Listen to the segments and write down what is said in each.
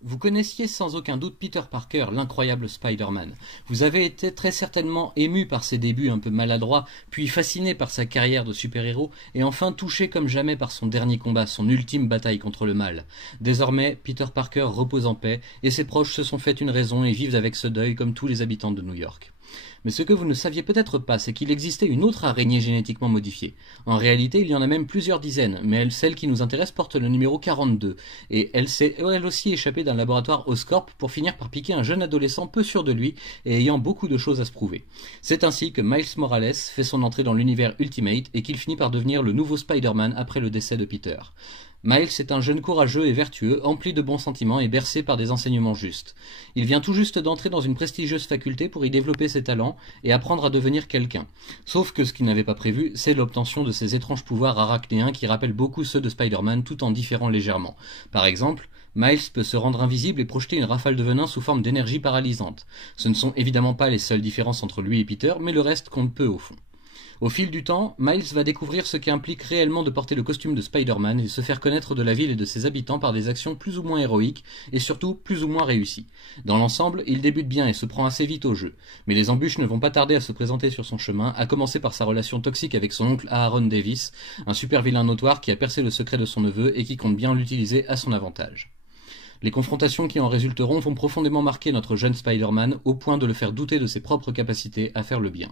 Vous connaissiez sans aucun doute Peter Parker, l'incroyable Spider-Man. Vous avez été très certainement ému par ses débuts un peu maladroits, puis fasciné par sa carrière de super-héros, et enfin touché comme jamais par son dernier combat, son ultime bataille contre le mal. Désormais, Peter Parker repose en paix, et ses proches se sont fait une raison et vivent avec ce deuil comme tous les habitants de New York. Mais ce que vous ne saviez peut-être pas, c'est qu'il existait une autre araignée génétiquement modifiée. En réalité, il y en a même plusieurs dizaines, mais celle qui nous intéresse porte le numéro 42, et elle s'est elle aussi échappée d'un laboratoire Oscorp pour finir par piquer un jeune adolescent peu sûr de lui et ayant beaucoup de choses à se prouver. C'est ainsi que Miles Morales fait son entrée dans l'univers Ultimate et qu'il finit par devenir le nouveau Spider-Man après le décès de Peter. Miles est un jeune courageux et vertueux, empli de bons sentiments et bercé par des enseignements justes. Il vient tout juste d'entrer dans une prestigieuse faculté pour y développer ses talents et apprendre à devenir quelqu'un. Sauf que ce qu'il n'avait pas prévu, c'est l'obtention de ces étranges pouvoirs arachnéens qui rappellent beaucoup ceux de Spider-Man tout en différant légèrement. Par exemple, Miles peut se rendre invisible et projeter une rafale de venin sous forme d'énergie paralysante. Ce ne sont évidemment pas les seules différences entre lui et Peter, mais le reste compte peu au fond. Au fil du temps, Miles va découvrir ce qu'implique réellement de porter le costume de Spider-Man et se faire connaître de la ville et de ses habitants par des actions plus ou moins héroïques et surtout plus ou moins réussies. Dans l'ensemble, il débute bien et se prend assez vite au jeu, mais les embûches ne vont pas tarder à se présenter sur son chemin, à commencer par sa relation toxique avec son oncle Aaron Davis, un super vilain notoire qui a percé le secret de son neveu et qui compte bien l'utiliser à son avantage. Les confrontations qui en résulteront vont profondément marquer notre jeune Spider-Man au point de le faire douter de ses propres capacités à faire le bien.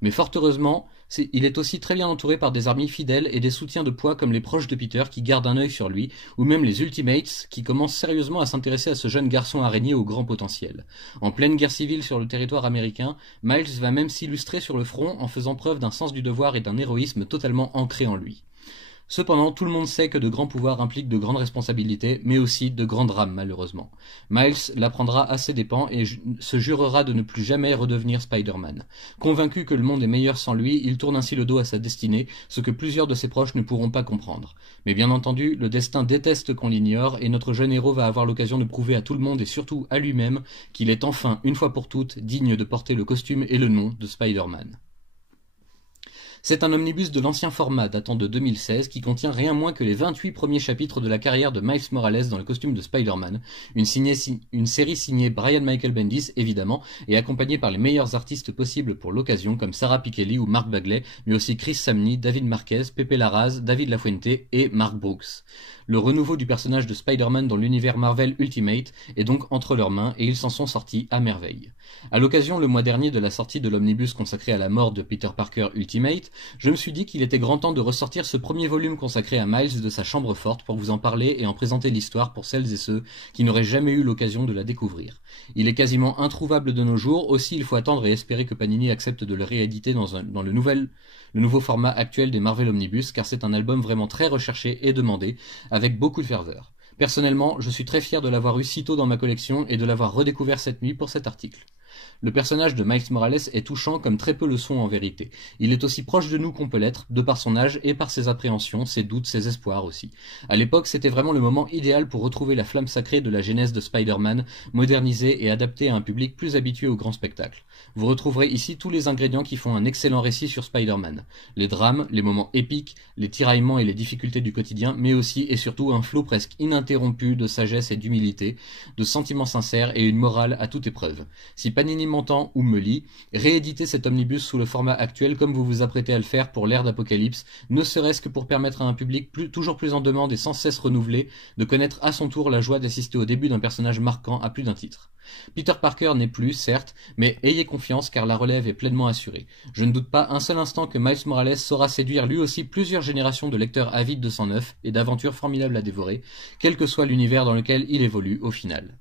Mais fort heureusement, il est aussi très bien entouré par des amis fidèles et des soutiens de poids comme les proches de Peter qui gardent un œil sur lui, ou même les Ultimates qui commencent sérieusement à s'intéresser à ce jeune garçon araignée au grand potentiel. En pleine guerre civile sur le territoire américain, Miles va même s'illustrer sur le front en faisant preuve d'un sens du devoir et d'un héroïsme totalement ancré en lui. Cependant, tout le monde sait que de grands pouvoirs impliquent de grandes responsabilités, mais aussi de grands drames, malheureusement. Miles l'apprendra à ses dépens et se jurera de ne plus jamais redevenir Spider-Man. Convaincu que le monde est meilleur sans lui, il tourne ainsi le dos à sa destinée, ce que plusieurs de ses proches ne pourront pas comprendre. Mais bien entendu, le destin déteste qu'on l'ignore, et notre jeune héros va avoir l'occasion de prouver à tout le monde et surtout à lui-même qu'il est enfin, une fois pour toutes, digne de porter le costume et le nom de Spider-Man. C'est un omnibus de l'ancien format datant de 2016 qui contient rien moins que les 28 premiers chapitres de la carrière de Miles Morales dans le costume de Spider-Man, une série signée Brian Michael Bendis évidemment et accompagnée par les meilleurs artistes possibles pour l'occasion comme Sarah Pikeli ou Mark Bagley, mais aussi Chris Samnee, David Marquez, Pepe Larraz, David Lafuente et Mark Brooks. Le renouveau du personnage de Spider-Man dans l'univers Marvel Ultimate est donc entre leurs mains et ils s'en sont sortis à merveille. À l'occasion le mois dernier de la sortie de l'omnibus consacré à la mort de Peter Parker Ultimate, je me suis dit qu'il était grand temps de ressortir ce premier volume consacré à Miles de sa chambre forte pour vous en parler et en présenter l'histoire pour celles et ceux qui n'auraient jamais eu l'occasion de la découvrir. Il est quasiment introuvable de nos jours, aussi il faut attendre et espérer que Panini accepte de le rééditer dans le nouveau format actuel des Marvel Omnibus, car c'est un album vraiment très recherché et demandé, avec beaucoup de ferveur. Personnellement, je suis très fier de l'avoir eu si tôt dans ma collection et de l'avoir redécouvert cette nuit pour cet article. Le personnage de Miles Morales est touchant comme très peu le sont en vérité. Il est aussi proche de nous qu'on peut l'être, de par son âge et par ses appréhensions, ses doutes, ses espoirs aussi. À l'époque, c'était vraiment le moment idéal pour retrouver la flamme sacrée de la genèse de Spider-Man, modernisée et adaptée à un public plus habitué au grand spectacle. Vous retrouverez ici tous les ingrédients qui font un excellent récit sur Spider-Man. Les drames, les moments épiques, les tiraillements et les difficultés du quotidien, mais aussi et surtout un flot presque ininterrompu de sagesse et d'humilité, de sentiments sincères et une morale à toute épreuve. Si Panini m'entend ou me lit, rééditer cet omnibus sous le format actuel comme vous vous apprêtez à le faire pour l'ère d'Apocalypse, ne serait-ce que pour permettre à un public toujours plus en demande et sans cesse renouvelé de connaître à son tour la joie d'assister au début d'un personnage marquant à plus d'un titre. Peter Parker n'est plus, certes, mais ayez confiance car la relève est pleinement assurée. Je ne doute pas un seul instant que Miles Morales saura séduire lui aussi plusieurs générations de lecteurs avides de sang neuf et d'aventures formidables à dévorer, quel que soit l'univers dans lequel il évolue au final.